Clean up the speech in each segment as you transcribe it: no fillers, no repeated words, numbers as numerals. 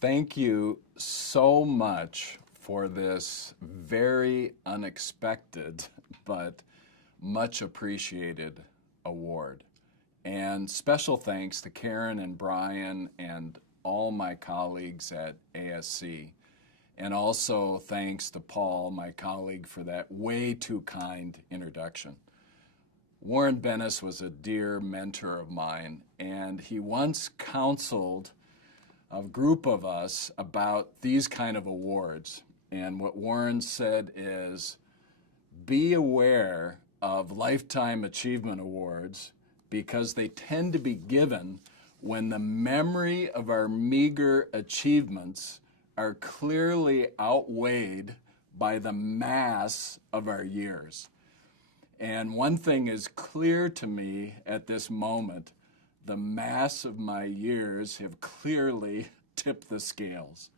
Thank you so much for this very unexpected but much appreciated award. And special thanks to Karen and Brian and all my colleagues at AESC. And also thanks to Paul, my colleague, for that way too kind introduction. Warren Bennis was a dear mentor of mine, and he once counseled a group of us about these kind of awards. And what Warren said is, be aware of Lifetime Achievement Awards because they tend to be given when the memory of our meager achievements are clearly outweighed by the mass of our years. And one thing is clear to me at this moment: the mass of my years have clearly tipped the scales.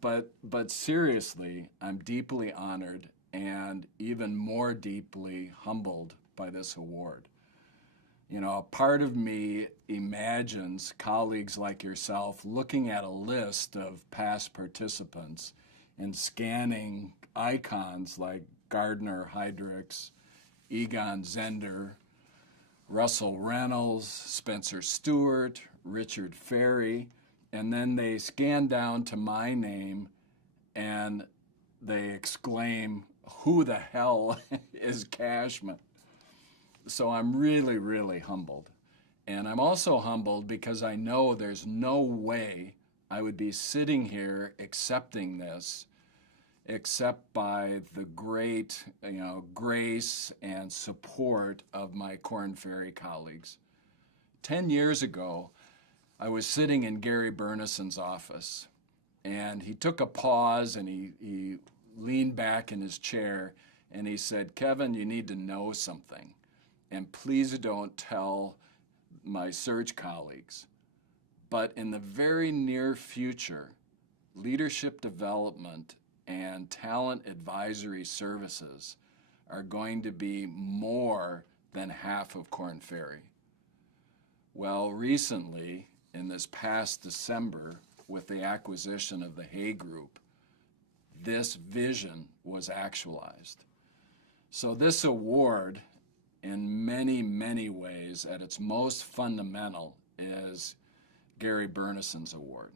But seriously, I'm deeply honored and even more deeply humbled by this award. You know, a part of me imagines colleagues like yourself looking at a list of past participants and scanning icons like Gardner Heidrick's, Egon Zender, Russell Reynolds, Spencer Stewart, Richard Ferry, and then they scan down to my name and they exclaim, "Who the hell is Cashman?" So I'm really, really humbled. And I'm also humbled because I know there's no way I would be sitting here accepting this except by the great, grace and support of my Korn Ferry colleagues. 10 years ago, I was sitting in Gary Bernison's office, and he took a pause and he leaned back in his chair and he said, "Kevin, you need to know something, and please don't tell my search colleagues. But in the very near future, leadership development and talent advisory services are going to be more than half of Korn Ferry." Well, recently, in this past December, with the acquisition of the Hay Group, this vision was actualized. So this award, in many, many ways, at its most fundamental, is Gary Bernison's award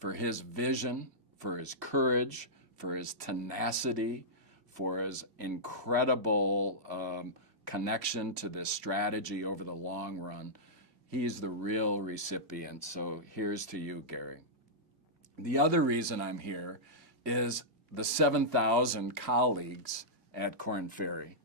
for his vision, for his courage, for his tenacity, for his incredible connection to this strategy over the long run. He's the real recipient, so here's to you, Gary. The other reason I'm here is the 7,000 colleagues at Korn Ferry.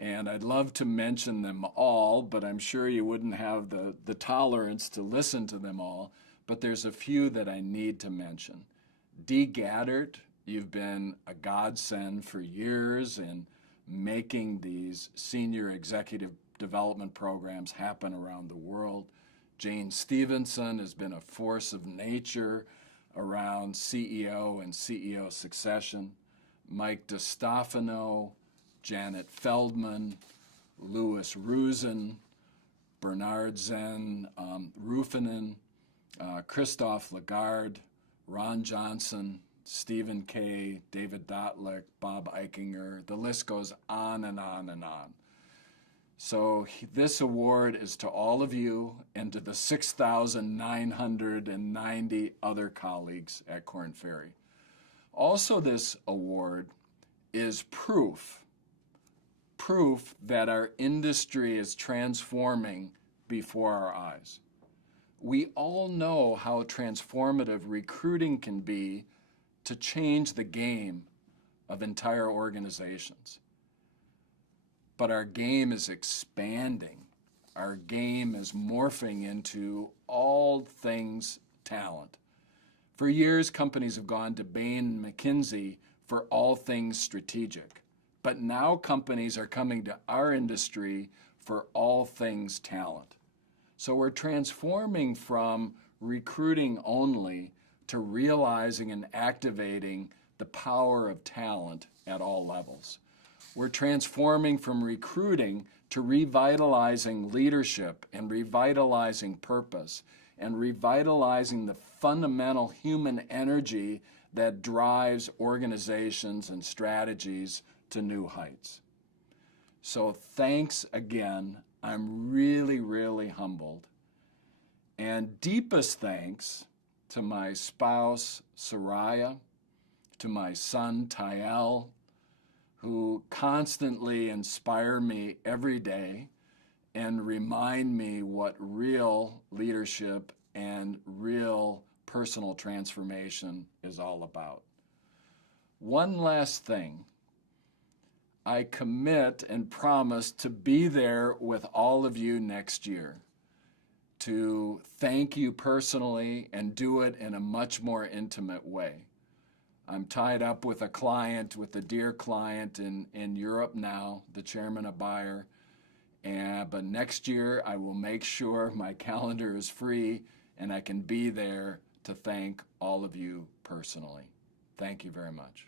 And I'd love to mention them all, but I'm sure you wouldn't have the tolerance to listen to them all. But there's a few that I need to mention. Dee Gaddert, you've been a godsend for years in making these senior executive development programs happen around the world. Jane Stevenson has been a force of nature around CEO and CEO succession. Mike DiStefano, Janet Feldman, Louis Rusin, Bernard Zen Ruffinen, Christophe Lagarde, Ron Johnson, Stephen Kay, David Dotlick, Bob Eichinger. The list goes on and on and on. So this award is to all of you and to the 6,990 other colleagues at Korn Ferry. Also, this award is proof that our industry is transforming before our eyes. We all know how transformative recruiting can be to change the game of entire organizations. But our game is expanding. Our game is morphing into all things talent. For years, companies have gone to Bain and McKinsey for all things strategic. But now companies are coming to our industry for all things talent. So we're transforming from recruiting only to realizing and activating the power of talent at all levels. We're transforming from recruiting to revitalizing leadership and revitalizing purpose and revitalizing the fundamental human energy that drives organizations and strategies to new heights. So thanks again. I'm really, really humbled. And deepest thanks to my spouse, Soraya, to my son, Tyel, who constantly inspire me every day and remind me what real leadership and real personal transformation is all about. One last thing. I commit and promise to be there with all of you next year to thank you personally and do it in a much more intimate way. I'm tied up with a client, with a dear client in Europe now, the chairman of Bayer. But next year I will make sure my calendar is free and I can be there to thank all of you personally. Thank you very much.